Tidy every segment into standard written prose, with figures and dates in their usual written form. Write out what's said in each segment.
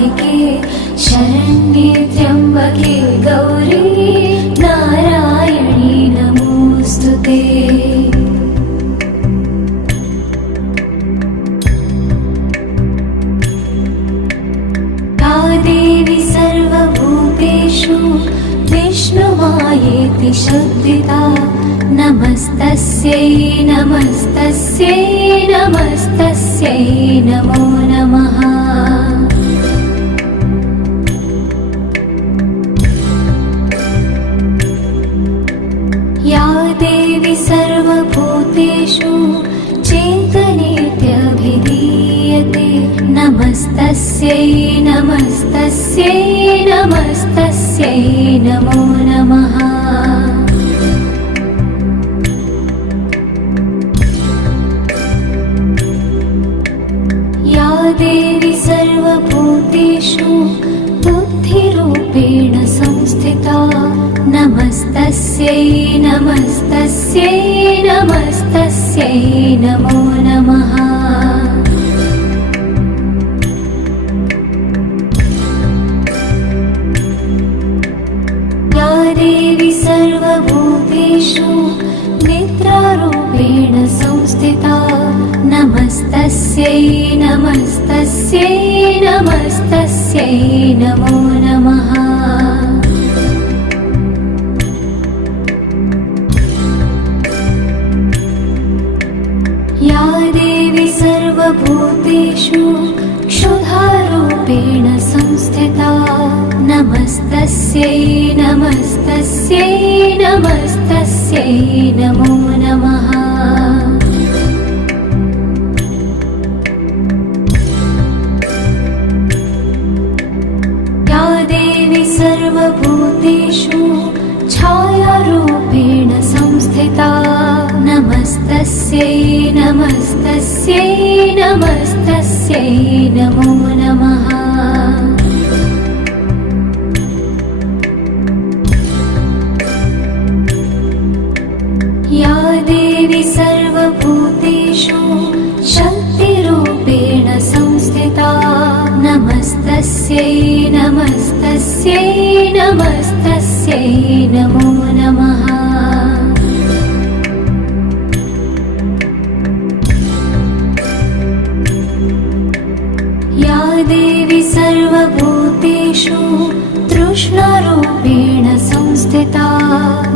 राधिके शरण्ये त्र्यम्बके गौरी नारायणी नमोऽस्तुते। या देवी सर्वभूतेषु विष्णुमायेति शब्दिता नमस्तस्यै नमस्तस्यै नमस्तस्यै नमो नमः। या देवी सर्वभूतेषु चेतनेत्यभिधीयते नमस्तस्यै नमस्तस्यै नमस्तस्यै नमो नमः। या देवी सर्वभूतेषु बुद्धिरूपेण संस्थिता नमस्तस्यै नमस्तस्यै नमस्तस्यै नमो नमः। या देवी सर्वभूतेषु निद्रारूपेण संस्थिता नमस्तस्यै नमस्तस्यै नमस्तस्यै नमो नमः। या देवी सर्वभूतेषु क्षुधारूपेण संस्थिता नमस्तस्यै नमस्तस्यै नमस्तस्यै नमो नमः। या देवी सर्वभूतेषु छायारूपेण संस्थिता नमस्तस्यै नमस्तस्यै नमस्तस्यै नमो नमः। या देवी सर्वभूतेषु शक्तिरूपेण संस्थिता नमस्तस्यै नमस्तस्यै नमस्तस्यै नमो नमः। या देवी सर्वभूतेषु तृष्णारूपेण संस्थिता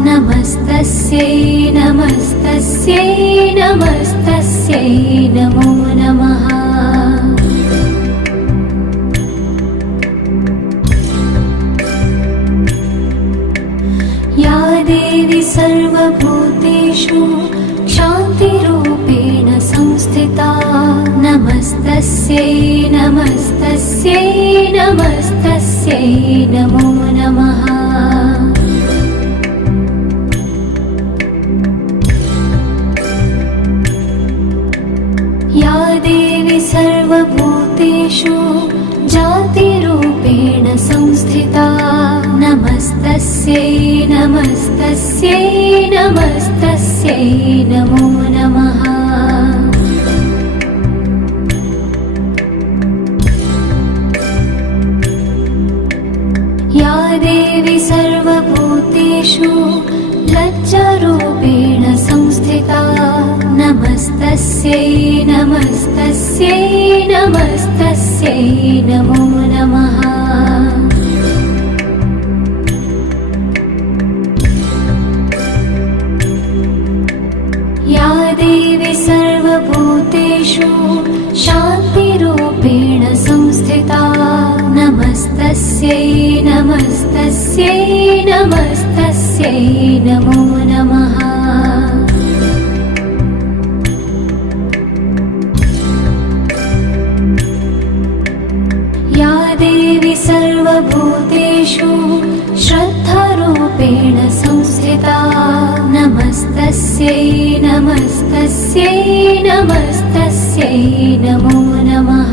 नमस्तस्यै नमस्तस्यै नमस्तस्यै नमो नमः। या देवी सर्वभूतेषु शान्तिरूपेण संस्थिता नमस्तस्यै नमस्तस्यै नमस्तस्यै नमो नमः। या देवी सर्वभूतेषु जातिरूपेण संस्थिता नमस्तस्यै नमस्तस्यै नमस्तस्यै नमो नमः। या देवी सर्वभूतेषु लज्जारूपेण संस्थिता नमस्तस्यै नमस्तस्यै नमस्तस्यै नमो नमः। या देवी सर्वभूतेषु शान्तिरूपेण संस्थिता नमस्तस्यै नमस्तस्यै नमस्तस्यै नमो नमः। या देवी सर्वभूतेषु श्रद्धारूपेण संस्थिता नमस्तस्यै नमस्तस्यै नमस्तस्यै नमो नमः।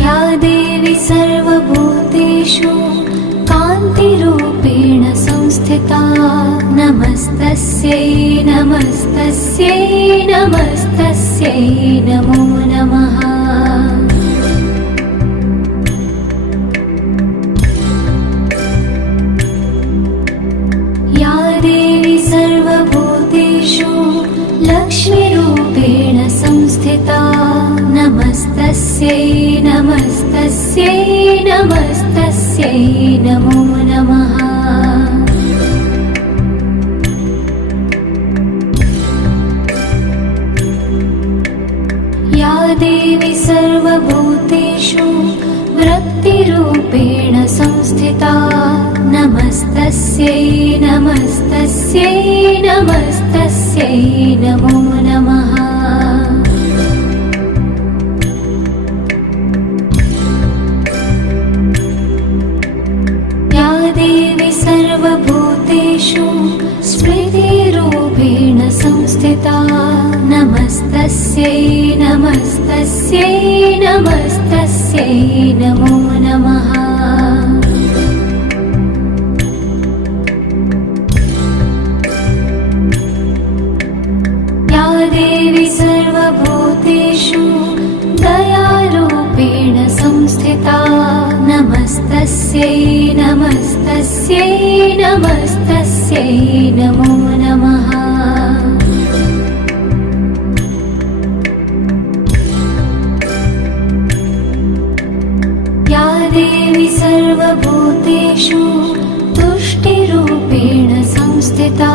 या देवी सर्वभूतेषु कान्तिरूपेण संस्थिता संस्थिता नमस्तस्यै नमस्तस्यै नमस्तस्यै नमो नमः या देवी सर्वभूतेषु लक्ष्मीरूपेण संस्थिता नमस्तस्यै नमस्तस्यै नमस्तस्यै नमो नमः या देवी सर्वभूतेषु वृत्तिरूपेण संस्थिता नमस्तस्यै नमस्तस्यै नमस्तस्यै नमो नमः या देवी सर्वभूतेषु स्मृतिरूपेण संस्थिता नमस्तस्यै नमस्तस्यै नमस्तस्यै नमो नमः या देवी सर्वभूतेषु दयारूपेण संस्थिता नमस्तस्यै नमस्तस्यै नमस्तस्यै नमो नमः या देवी सर्वभूतेषु तुष्टिरूपेण संस्थिता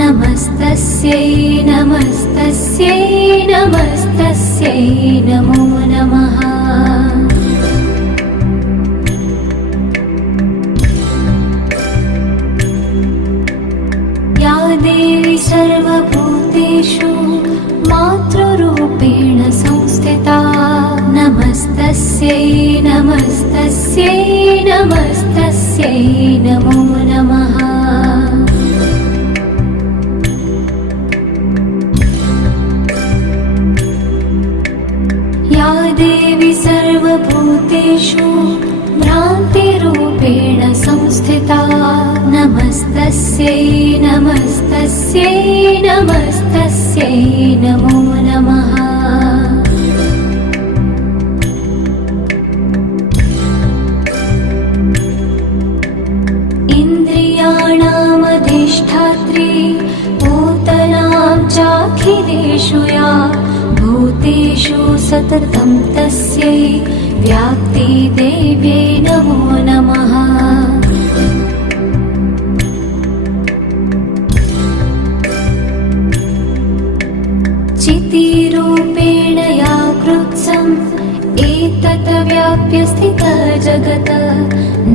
नमस्तस्यै नमस्तस्यै नमस्तस्यै नमो नमः या देवी सर्वभूतेषु मातृरूपेण संस्थिता नमस्तस्यै नमस्तस्यै नमस्तस्यै नमो नमः या देवी सर्वभूतेषु भ्रान्तिरूपेण संस्थिता नमस्तस्यै नमस्तस्यै नमस्तस्यै नमो नमः इन्द्रियाणामधिष्ठात्री भूतनां चाखिलेषु या भूतेषु सततं तस्यै व्याप्तिदेव्यै नमो नमः चितिरूपेण या कृत्स्नम् एतत् व्याप्य स्थितः जगत्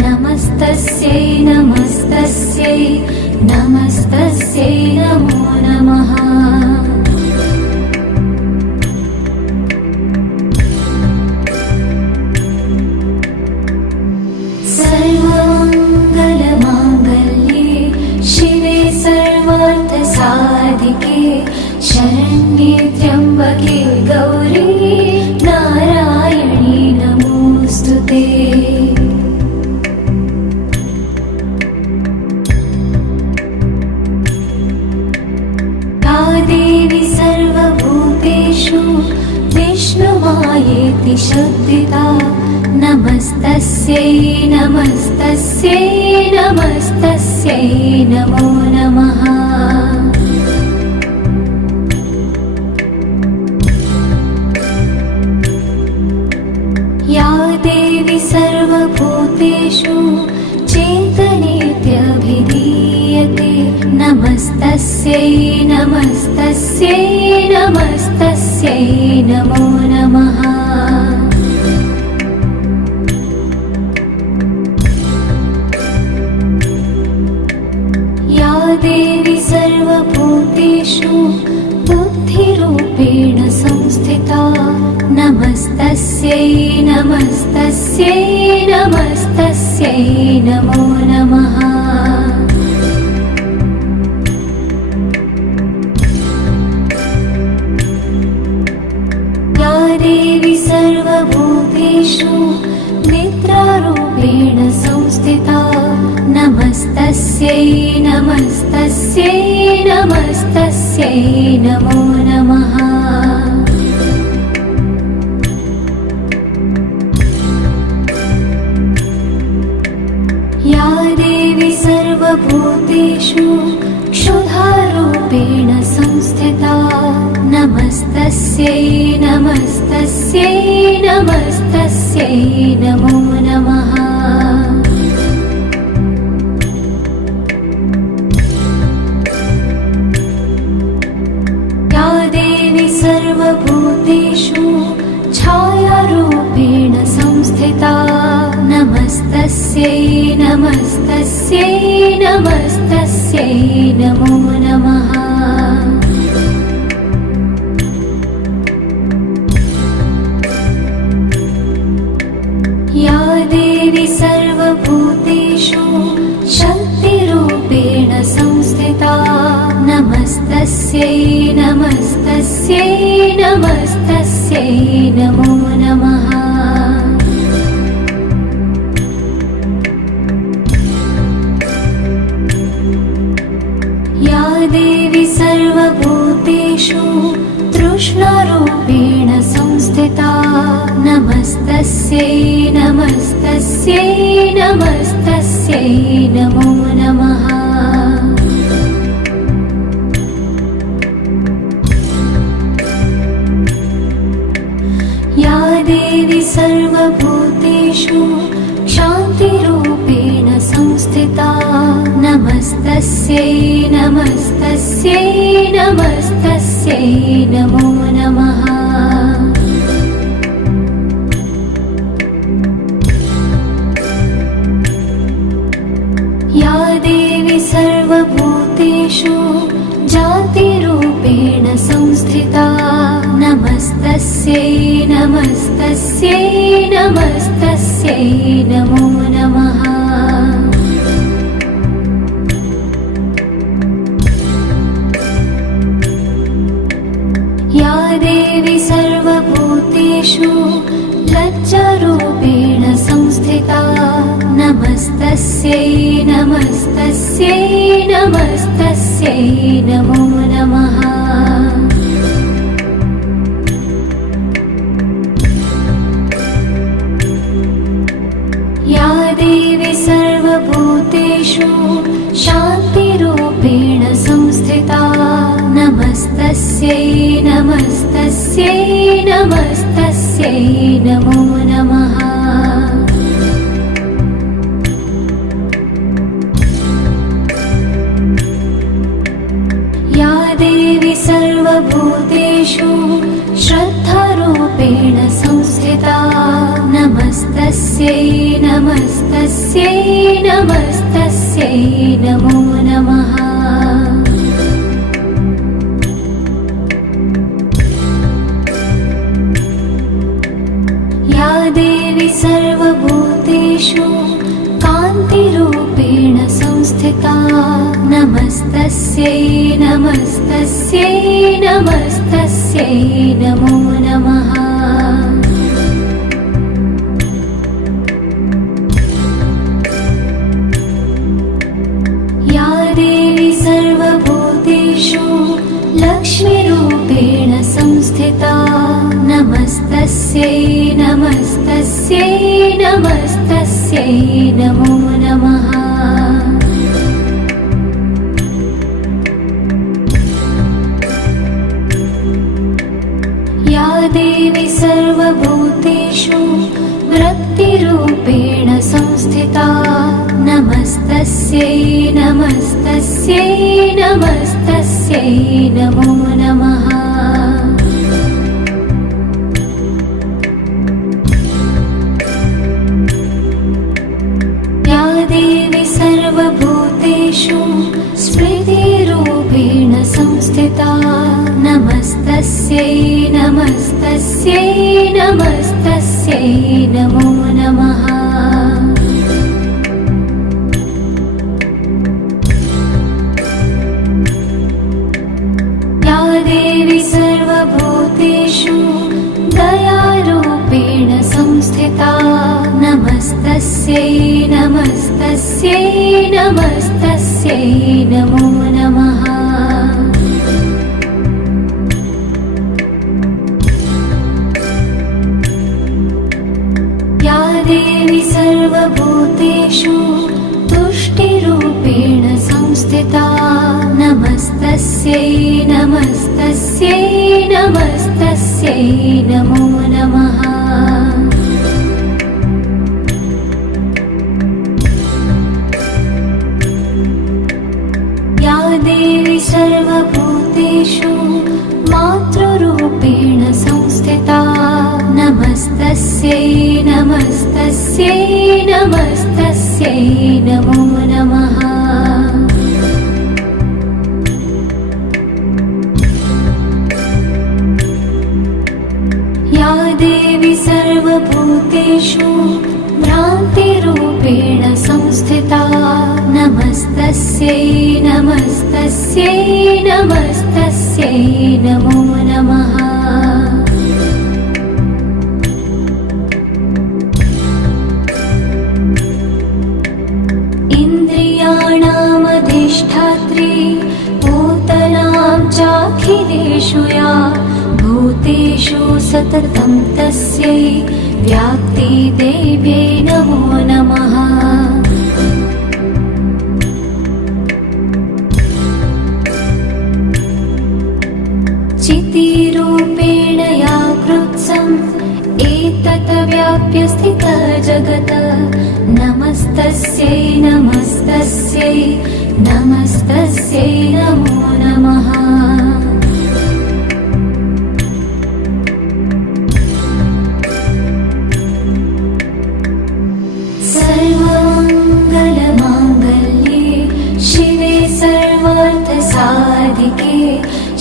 नमस्तस्यै नमस्तस्यै नमस्तस्यै नमो नमः सर्वमङ्गलमाङ्गल्ये शिवे सर्वार्थसाधिके शरण्ये त्र्यम्बके गौरी नारायणी नमोऽस्तुते या देवी सर्वभूतेषु विष्णुमायेति शब्दिता नमस्तस्यै नमस्तस्यै नमस्तस्यै नमो नमः या देवी सर्वभूतेषु चेतनेत्यभिधीयते नमस्तस्यै नमस्तस्यै नमस्तस्यै नमो नमः या देवी सर्वभूतेषु बुद्धिरूपेण संस्थिता नमस्तस्यै नमस्तस्यै नमस्तस्यै नमो नमः या देवी सर्वभूतेषु निद्रारूपेण संस्थिता नमस्तस्यै नमस्तस्यै नमस्तस्यै नमस्तस्यै नमो नमः। या देवी सर्वभूतेषु क्षुधारूपेण संस्थिता नमस्तस्यै नमस्तस्यै नमस्तस्यै नमो नमः। या देवी सर्वभूतेषु छायारूपेण संस्थिता नमस्तस्यै नमस्तस्यै नमस्तस्यै नमो नमः। या देवी सर्वभूतेषु शक्तिरूपेण संस्थिता नमस्तस्यै नमस्तस्यै नमस्तस्यै नमो नमः। या देवी सर्वभूतेषु तृष्णारूपेण संस्थिता नमस्तस्यै नमस्तस्यै नमस्तस्यै नमो नमः। या देवी सर्वभूतेषु शान्तिरूपेण संस्थिता नमस्तस्यै नमस्तस्यै नमस्तस्यै नमो नमः। या देवी सर्वभूतेषु जातिरूपेण संस्थिता नमस्तस्यै नमस्तस्यै नमस्तस्यै नमो नमः। या देवी सर्वभूतेषु लज्जारूपेण संस्थिता नमस्तस्यै नमस्तस्यै नमस्तस्यै नमो नमः। या देवी सर्वभूतेषु शान्तिरूपेण संस्थिता नमस्तस्यै नमस्तस्यै नमस्तस्यै नमो नमः। या देवी सर्वभूतेषु श्रद्धारूपेण संस्थिता नमस्तस्यै नमस्तस्यै नमस्तस्यै नमो नमः। या देवी सर्वभूतेषु कान्तिरूपेण संस्थिता नमस्तस्यै नमस्तस्यै नमस्तस्यै नमो नमः। या देवी सर्वभूतेषु लक्ष्मीरूपेण संस्थिता नमस्तस्यै नमस्तस्यै नमस्तस्यै नमो नमः। या देवी सर्वभूतेषु वृत्तिरूपेण संस्थिता नमस्तस्यै नमस्तस्यै नमस्तस्यै नमो नमः। या देवी सर्वभूतेषु स्मृतिरूपेण संस्थिता नमस्तस्यै नमस्तस्यै नमस्तस्यै नमो नमः। या देवी सर्वभूतेषु दयारूपेण संस्थिता नमस्तस्यै नमस्तस्यै नमस्तस्यै नमो नमः। या देवी सर्वभूतेषु तुष्टिरूपेण संस्थिता नमस्तस्यै नमस्तस्यै नमस्तस्यै नमो नमः। या देवी सर्वभूतेषु मातृरूपेण संस्थिता नमस्तस्यै नमस्तस्यै नमस्तस्यै नमो नमः। या देवी सर्वभूतेषु भ्रान्तिरूपेण संस्थिता नमस्तस्यै नमस्तस्यै नमस्तस्यै नमो नमः। इन्द्रियाणामधिष्ठात्री भूतनां चाखिलेषु या भूतेषु सततं तस्यै व्याप्तिदेव्यै नमो नमः। चितिरूपेण या कृत्स्नम् एतत् व्याप्य स्थितः जगत् नमस्तस्यै नमस्तस्यै नमस्तस्यै नमो नमः। सर्वमङ्गलमाङ्गल्ये शिवे सर्वार्थसाधिके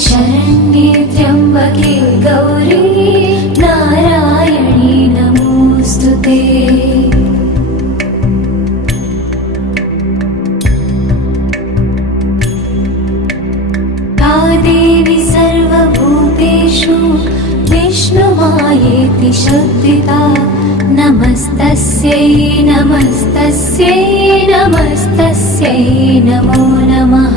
शरण्ये त्र्यम्बके गौरी नारायणी नमोऽस्तुते। या देवी सर्वभूतेषु विष्णुमायेति शब्दिता नमस्तस्यै नमस्तस्यै नमस्तस्यै नमो नमः।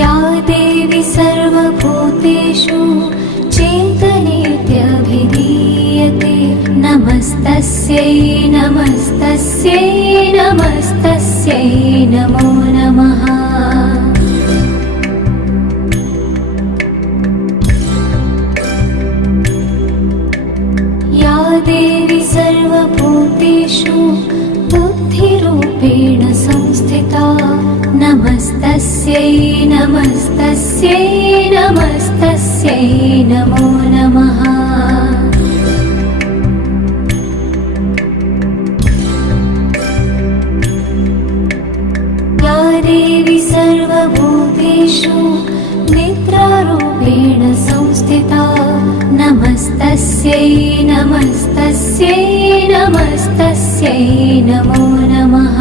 या देवी सर्वभूतेषु चेतनेत्यभिधीयते नमस्तस्यै नमस्तस्यै नमस्तस्यै नमो नमः। या देवी सर्वभूतेषु बुद्धिरूपेण संस्थिता नमस्तस्यै नमस्तस्यै नमस्तस्यै नमो नमः। या देवी सर्वभूतेषु निद्रारूपेण संस्थिता नमस्तस्यै नमस्तस्यै नमस्तस्यै नमो नमः।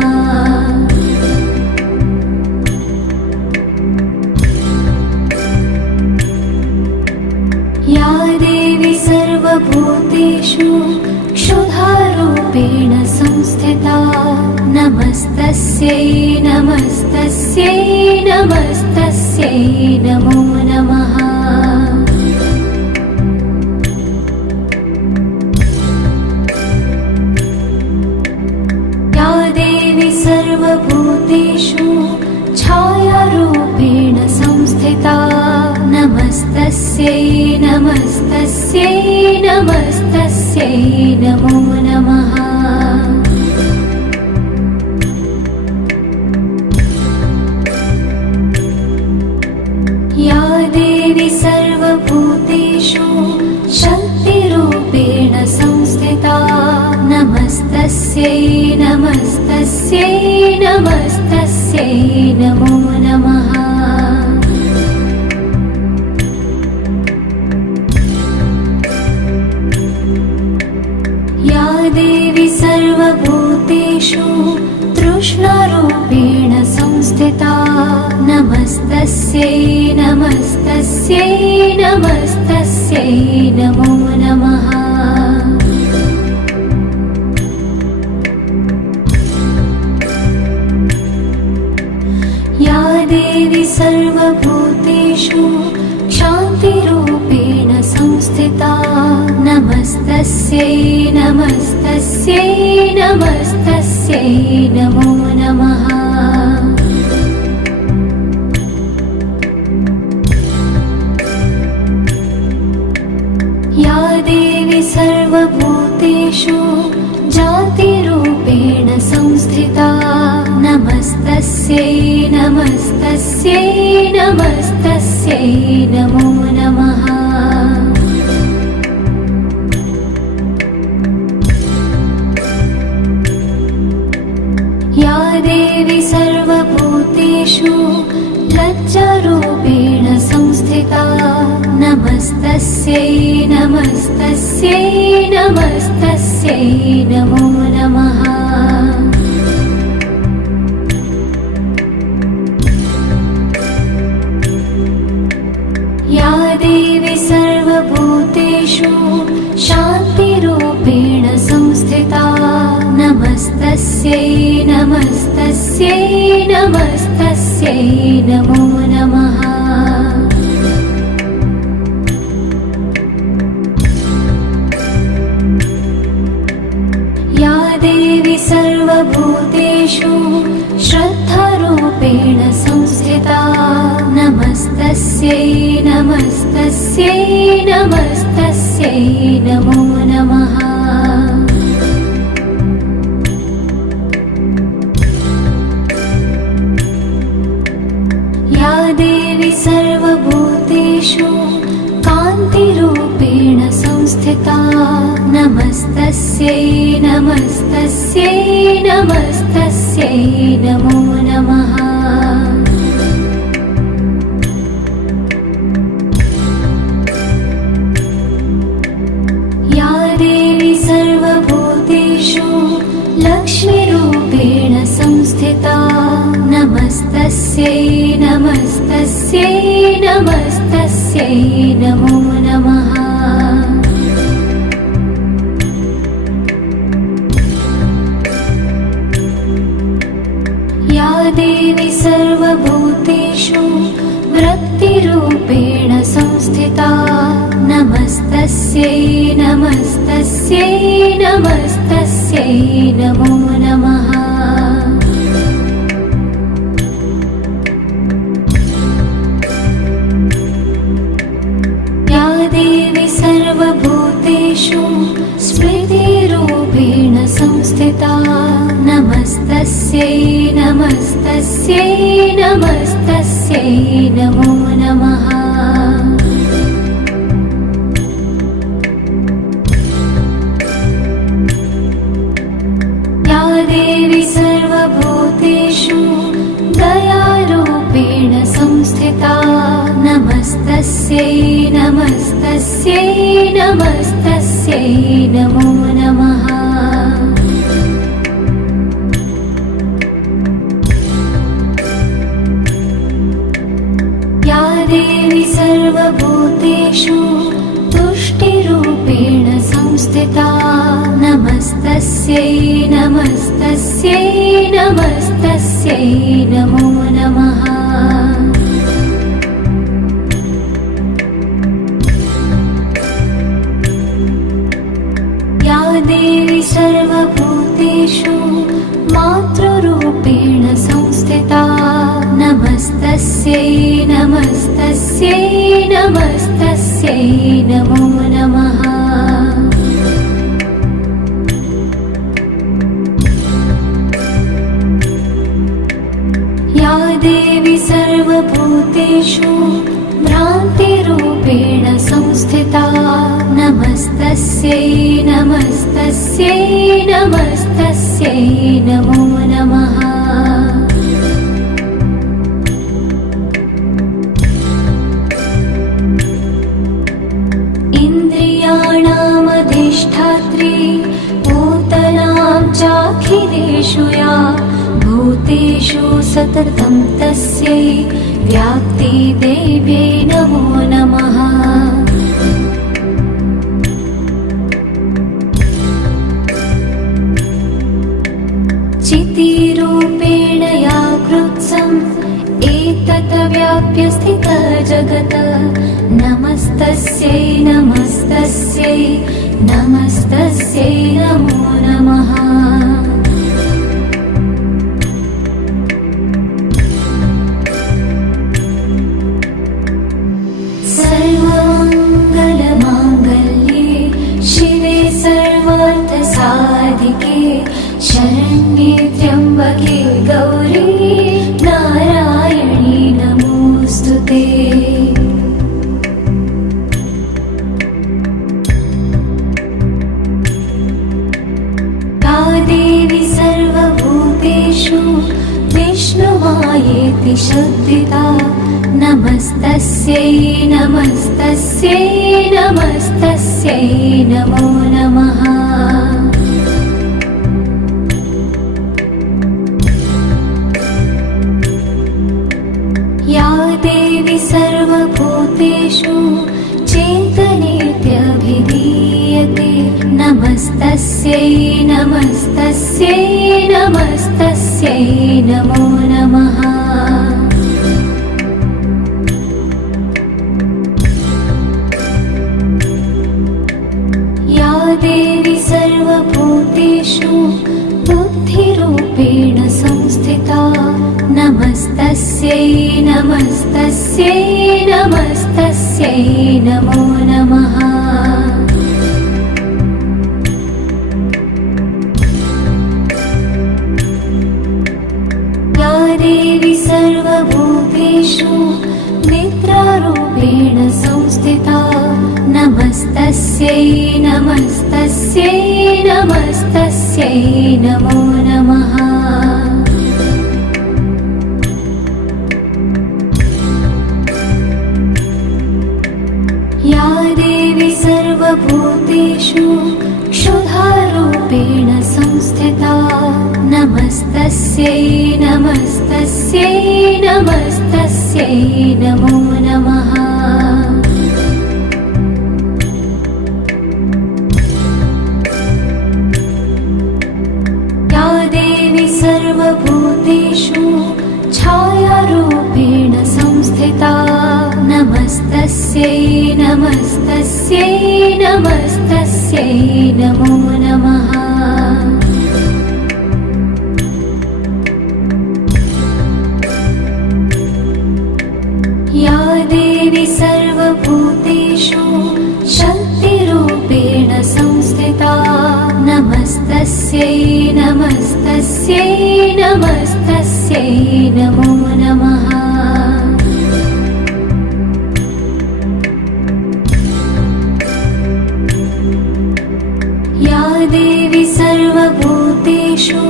या देवी सर्वभूतेषु क्षुधारूपेण संस्थिता नमस्तस्यै नमस्तस्यै नमस्तस्यै नमो नमः। या देवी सर्वभूतेषु छायारूपेण संस्थिता नमस्तस्यै नमस्तस्यै नमस्तस्यै नमो नमः। या देवी सर्वभूतेषु शक्तिरूपेण संस्थिता नमस्तस्यै नमस्तस्यै नमस्तस्यै नमो नमः। या देवी सर्वभूतेषु तृष्णारूपेण संस्थिता नमस्तस्यै नमस्तस्यै नमस्तस्यै नमस्तस्यै नमो नमः। या देवी सर्वभूतेषु शान्तिरूपेण संस्थिता नमस्तस्यै नमस्तस्यै नमस्तस्यै नमो नमः। या देवी सर्वभूतेषु जातिरूपेण संस्थिता नमस्तस्यै नमस्तस्यै नमस्तस्यै नमो नमः। या देवी सर्वभूतेषु लज्जारूपेण संस्थिता नमस्तस्यै नमस्तस्यै नमस्तस्यै नमो नमः। या देवी सर्वभूतेषु शान्तिरूपेण संस्थिता नमस्तस्यै नमस्तस्यै नमस्तस्यै नमो नमः। या देवी सर्वभूतेषु श्रद्धारूपेण संस्थिता नमस्तस्यै नमस्तस्यै नमस्तस्यै नमो नमः। या देवी सर्वभूतेषु कान्तिरूपेण संस्थिता नमस्तस्यै नमस्तस्यै नमस्तस्यै नमो नमः। या देवी सर्वभूतेषु लक्ष्मीरूपेण संस्थिता नमस्तस्यै नमस्तस्यै नमस्तस्यै नमो नमः। या देवी सर्वभूतेषु वृत्तिरूपेण संस्थिता नमस्तस्यै नमस्तस्यै नमस्तस्यै नमो नमः। या देवी सर्वभूतेषु स्मृतिरूपेण संस्थिता नमस्तस्यै नमस्तस्यै नमस्तस्यै नमो नमः। या देवी सर्वभूतेषु दयारूपेण संस्थिता नमस्तस्यै नमस्तस्यै नमस्तस्यै नमो नमः। या देवी सर्वभूतेषु तुष्टिरूपेण संस्थिता नमस्तस्यै नमस्तस्यै नमस्तस्यै नमो नमः। या देवी सर्वभूतेषु मातृरूपेण संस्थिता नमस्तस्यै नमस्तस्यै नमस्तस्यै नमो नमः। या देवी सर्वभूतेषु भ्रान्तिरूपेण संस्थिता नमस्तस्यै नमस्तस्यै नमस्तस्यै नमो नमः। इन्द्रियाणामधिष्ठात्री भूतनां चाखिलेषु या भूतेषु सततं तस्यै व्याप्तिदेव्यै नमो नमः। जगत नमस्तस्यै नमस्तस्यै नमस्तस्यै नमो नमः सर्वमङ्गलमाङ्गल्ये शिवे सर्वार्थसाधिके शरण्ये त्र्यम्बके गौरी नारायणी नमोऽस्तुते या देवी सर्वभूतेषु विष्णुमायेति शब्दिता नमस्तस्यै नमस्तस्यै नमस्तस्यै नमो नमः या देवी सर्वभूतेषु चेतनेत्यभिधीयते नमस्तस्यै नमस्तस्यै नमस्तस्यै नमो नमः या देवी सर्वभूतेषु बुद्धिरूपेण संस्थिता नमस्तस्यै नमस्तस्यै नमस्तस्यै नमो नमः या देवी सर्वभूतेषु निद्रारूपेण संस्थिता नमस्तस्यै नमस्तस्यै नमस्तस्यै नमो नमः या देवी सर्वभूतेषु क्षुधारूपेण संस्थिता नमस्तस्यै नमस्तस्यै नमस्तस्यै नमो नमः या देवी सर्वभूतेषु छायारूपेण संस्थिता नमस्तस्यै नमस्तस्यै नमस्तस्यै नमो नमः या देवी सर्वभूतेषु शक्तिरूपेण संस्थिता नमस्तस्यै नमस्तस्यै नमस्तस्यै नमो नमः या देवी सर्वभूतेषु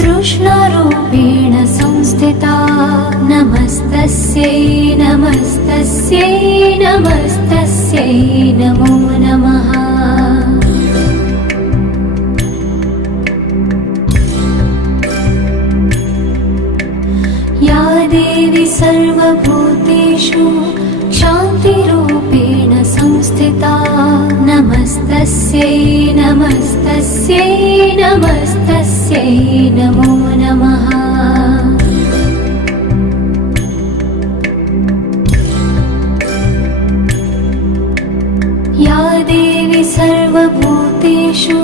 तृष्णारूपेण संस्थिता नमस्तस्यै नमस्तस्यै नमस्तस्यै नमो नमः या देवी सर्वभूतेषु शान्तिरूपेण संस्थिता नमस्तस्यै नमस्तस्यै नमस्तस्यै नमो नमः या देवी सर्वभूतेषु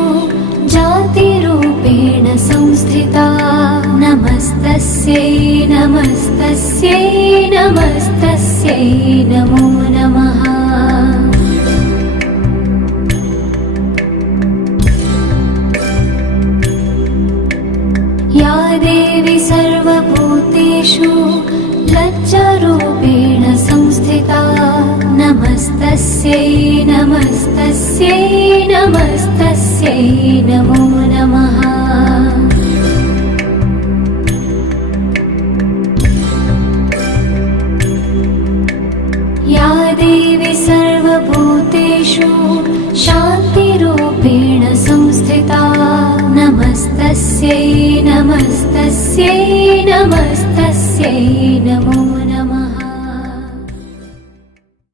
जातिरूपेण संस्थिता नमस्तस्यै नमस्तस्यै नमस्तस्यै नमो नमः या देवी सर्वभूतेषु लज्जारूपेण संस्थिता नमस्तस्यै नमस्तस्यै नमस्तस्यै नमो नमः या देवी सर्वभूतेषु शान्तिरूपेण संस्थिता नमस्तस्यै नमस्तस्यै नमस्तस्यै नमो